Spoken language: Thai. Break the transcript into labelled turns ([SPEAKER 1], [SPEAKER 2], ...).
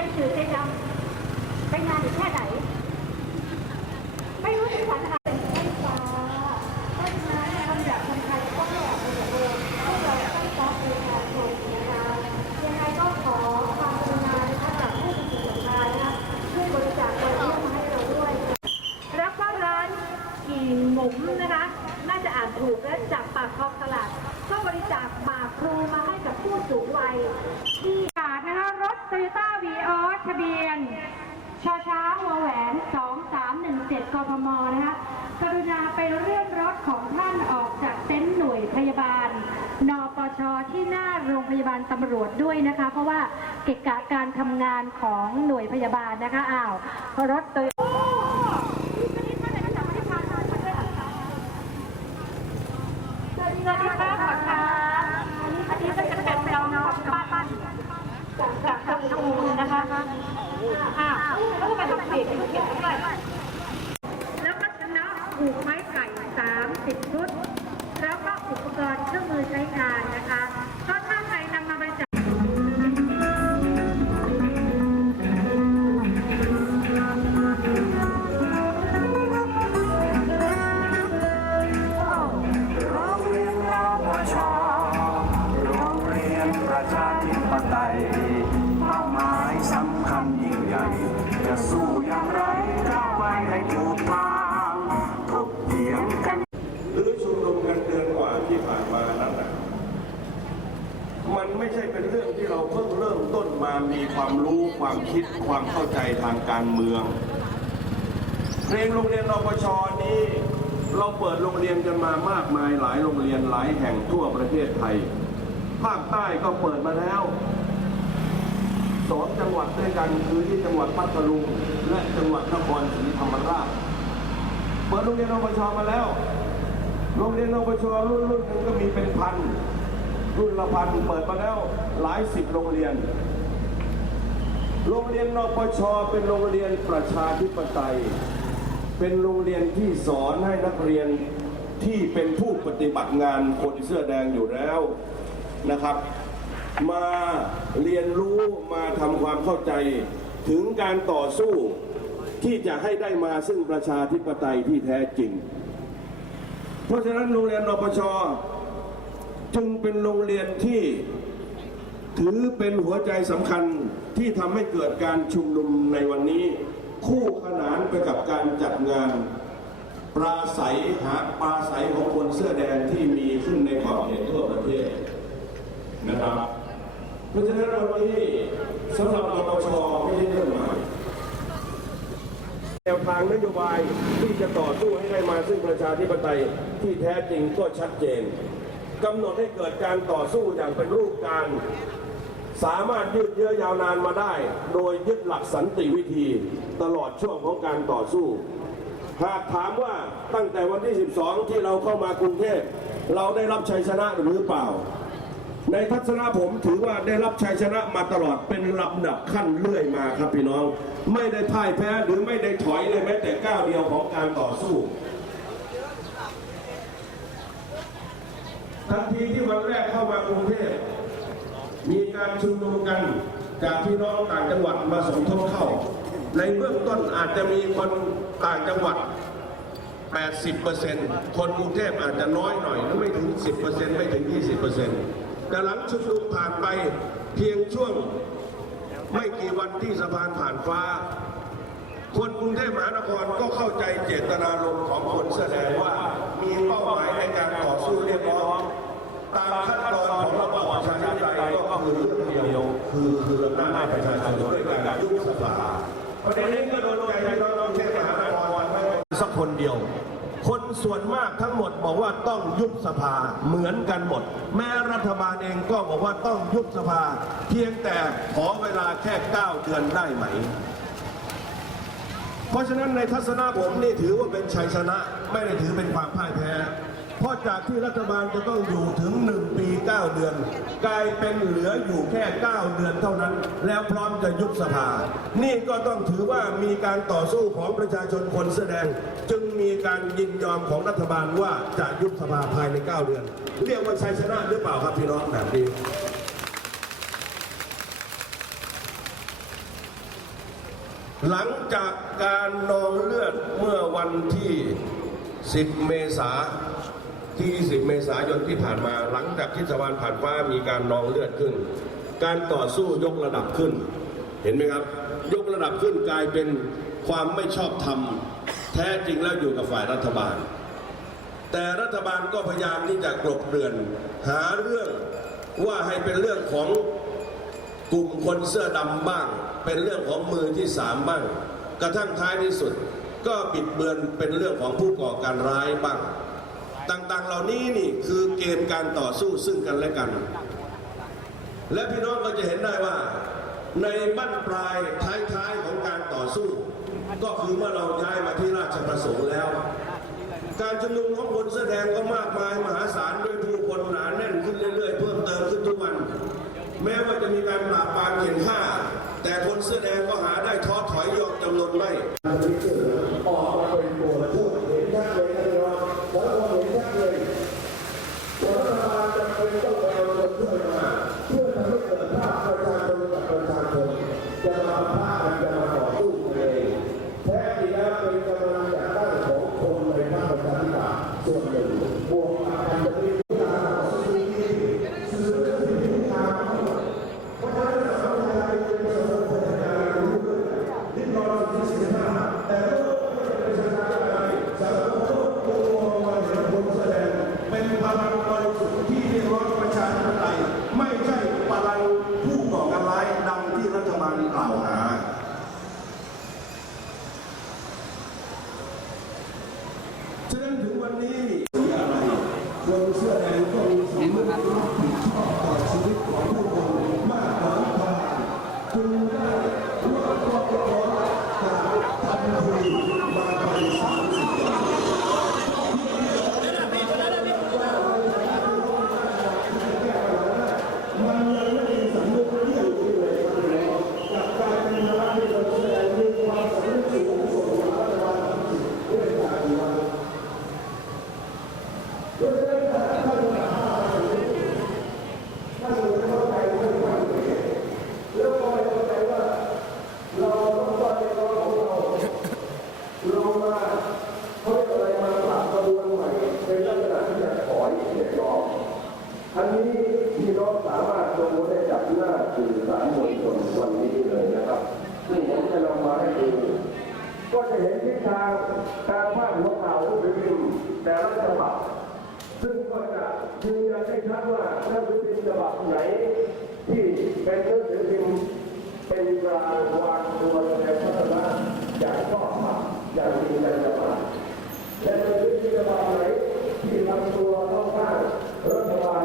[SPEAKER 1] စိတ်ချစိတ်ချစိတ်နာနေဖြတ်တာလေ กทมนะคะกรุณาไปเลื่อนรถของท่านออกจากเต็นท์หน่วยพยาบาล นปชที่หน้าโรงพยาบาลตำรวจด้วยนะคะ เพราะว่าเกะกะการทำงานของหน่วยพยาบาลนะคะอ้าวรถโตโยต้สวัสดีครับขอครับอันนี้อันนี้ก็จะเป็นเราเนาะบ้านบ้านจากจากทางนูนนะคะอ้าวแล้วทำไมต้องเปลี่ยนเป็นเขียนด้วย
[SPEAKER 2] ธิปไตยเป้าหมายสำคัญยิ่งใหญ่ จะสู้อย่างไรก้าวไปให้ถูกทางถกเถียงกัน
[SPEAKER 3] หรือชุมนุมกันเดือนกว่าที่ผ่านมานั้นนะมันไม่ใช่เป็นเรื่องที่เราเพิ่งเริ่มต้นมามีความรู้ความคิดความเข้าใจทางการเมืองเพลงโรงเรียนรปชนี้เราเปิดโรงเรียนกันมามากมายหลายโรงเรียนหลายแห่งทั่วประเทศไทย ภาคใต้ก็เปิดมาแล้วสองจังหวัดด้วยกันคือที่จังหวัดพัทลุงและจังหวัดนครศรีธรรมราชเปิดโรงเรียนรปชมาแล้ว โรงเรียนรปชรุ่นรุ่นหนึ่งก็มีเป็นพันรุ่นละพันเปิดมาแล้วหลายสิบโรงเรียน โรงเรียนนปชเป็นโรงเรียนประชาธิปไตย เป็นโรงเรียนที่สอนให้นักเรียนที่เป็นผู้ปฏิบัติงานคนเสื้อแดงอยู่แล้ว นะครับ มาเรียนรู้มาทำความเข้าใจถึงการต่อสู้ที่จะให้ได้มาซึ่งประชาธิปไตยที่แท้จริง เพราะฉะนั้นโรงเรียนนปชจึงเป็นโรงเรียนที่ถือเป็นหัวใจสำคัญที่ทำให้เกิดการชุมนุมในวันนี้ คู่ขนานไปกับการจัดงาน ปราศัยหาปราศัยของคนเสื้อแดงที่มีขึ้นในขอบเขตทั่วประเทศ นะครับ เพราะฉะนั้นวันนี้สำหรับนปชไม่ใช่เรื่องใหม่แนวทางนโยบายที่จะต่อสู้ให้ได้มาซึ่งประชาธิปไตยที่แท้จริงก็ชัดเจนกำหนดให้เกิดการต่อสู้อย่างเป็นรูปการ สามารถยืดเยื้อยาวนานมาได้ โดยยึดหลักสันติวิธีตลอดช่วงของการต่อสู้ หากถามว่าตั้งแต่วันที่ 12 ที่เราเข้ามากรุงเทพเราได้รับชัยชนะหรือเปล่า ในทัศนะผมถือว่าได้รับชัยชนะมาตลอดเป็นลำดับขั้นเรื่อยมาครับพี่น้อง ไม่ได้พ่ายแพ้หรือไม่ได้ถอยเลยแม้แต่ก้าวเดียวของการต่อสู้ทันทีที่วันแรกเข้ามากรุงเทพมีการชุมนุมกันจากพี่น้องต่างจังหวัดมาสมทบเข้า ในเบื้องต้นอาจจะมีคนต่างจังหวัด 80%คนกรุงเทพอาจจะน้อยหน่อยหรือไม่ถึง 10%ไม่ถึง 20% แต่หลังชุมนุมผ่านไปเพียงช่วงไม่กี่วันที่สะพานผ่านฟ้า คนกรุงเทพมหานครก็เข้าใจเจตนารมณ์ของคนแสดงว่ามีเป้าหมายในการต่อสู้เรียกร้อง ตามขั้นตอนของระบอบประชาธิปไตยก็คือเรื่องเดียวคือคืออำนาจประชาชนด้วยการยุบสภาประเด็นนี้ก็โดนใจพี่น้องกรุงเทพมหานครไม่ สักคนเดียว คนส่วนมากทั้งหมดบอกว่าต้องยุบสภาเหมือนกันหมด แม้รัฐบาลเองก็บอกว่าต้องยุบสภา เพียงแต่ขอเวลาแค่ 9 เดือนได้ไหม เพราะฉะนั้นในทัศนะผมนี่ถือว่าเป็นชัยชนะไม่ได้ถือเป็นความพ่ายแพ้ เพราะจากที่รัฐบาลจะต้องอยู่ถึง 1 ปี 9 เดือน กลายเป็นเหลืออยู่แค่ 9 เดือนเท่านั้น แล้วพร้อมจะยุบสภา นี่ก็ต้องถือว่ามีการต่อสู้ของประชาชนคนแสดง จึงมีการยินยอมของรัฐบาลว่าจะยุบสภาภายใน 9 เดือน เรียกว่าชัยชนะหรือเปล่าครับพี่น้องแบบนี้หลังจากการนองเลือดเมื่อวันที่ 10 เมษา ที่10เมษายนที่ผ่านมาหลังจากที่สะพานผ่านฟ้ามีการนองเลือดขึ้น การต่อสู้ยกระดับขึ้น เห็นไหมครับ ยกระดับขึ้นกลายเป็นความไม่ชอบธรรมแท้จริงแล้วอยู่กับฝ่ายรัฐบาล แต่รัฐบาลก็พยายามที่จะกลบเกลื่อนหาเรื่องว่าให้เป็นเรื่องของกลุ่มคนเสื้อดำบ้าง เป็นเรื่องของมือที่สามบ้าง กระทั่งท้ายที่สุด ก็บิดเบือนเป็นเรื่องของผู้ก่อการร้ายบ้าง ต่างๆ เหล่านี้นี่คือเกมการต่อสู้ซึ่งกันและกัน และพี่น้องก็จะเห็นได้ว่า ในบั้นปลายท้ายๆของการต่อสู้ ก็คือเมื่อเราย้ายมาที่ราชประสงค์แล้ว การชุมนุมของคนแสดงก็มากมายมหาศาลด้วยผู้คนหนาแน่นขึ้นเรื่อยๆ เพิ่มเติมขึ้นทุกวัน แม้ว่าจะมีการปราบปรามเข็นฆ่า แต่คนเสื้อแดงก็หาได้ท้อถอยยอมจำนนไม่
[SPEAKER 4] เป็นพลังบริสุทธิ์ที่เรียกร้อง
[SPEAKER 3] ประชาธิปไตยไม่ใช่พลังผู้ก่อการร้ายดังที่รัฐบาลกล่าวหา ฉะนั้นถึงวันนี้สีอะไร
[SPEAKER 4] คนเสื้อแดงก็มีสำนึกรับผิดชอบต่อชีวิตของผู้คนมากกว่ารัฐบาลจึงได้รวบรวมตัวจากทันทีมาเป็นสามสิบวัน มันยังไม่มีสำนึกเที่ยวอยู่เลยครับพี่น้องกับการเป็นรัฐที่เราแสดงมีความสำนึกสูงส่งรัฐบาลทำสิ่งด้วยการดีวันด้วยเรื่องการท่านจะหาอะไรท่านจะเข้าใจเรื่องความเห็นแล้วก็เข้าใจว่าเราต้องการในตัวของเราเรามาเขาเรียกอะไรมาปรับกระบวนใหม่เป็นลักษณะที่จะถอยเสียยอมอันนี้พี่น้องสามารถดูได้จากหน้าสื่อสารมวลชนวันนี้เลยนะครับซึ่งผมจะนำมาให้ดูก็จะเห็นทิศทางการพาดหัวข่าวหนังสือพิมพ์แต่ละฉบับซึ่งก็จะยืนยันได้ชัดว่าหนังสือพิมพ์ฉบับไหน ที่เป็นหนังสือพิมพ์เป็นการวางตัวแสดงพัฒนาอย่างชอบธรรม อย่างมี
[SPEAKER 3] จรรยาบรรณและในวิธีการไหนที่นำตัวเข้าข้างรัฐบาล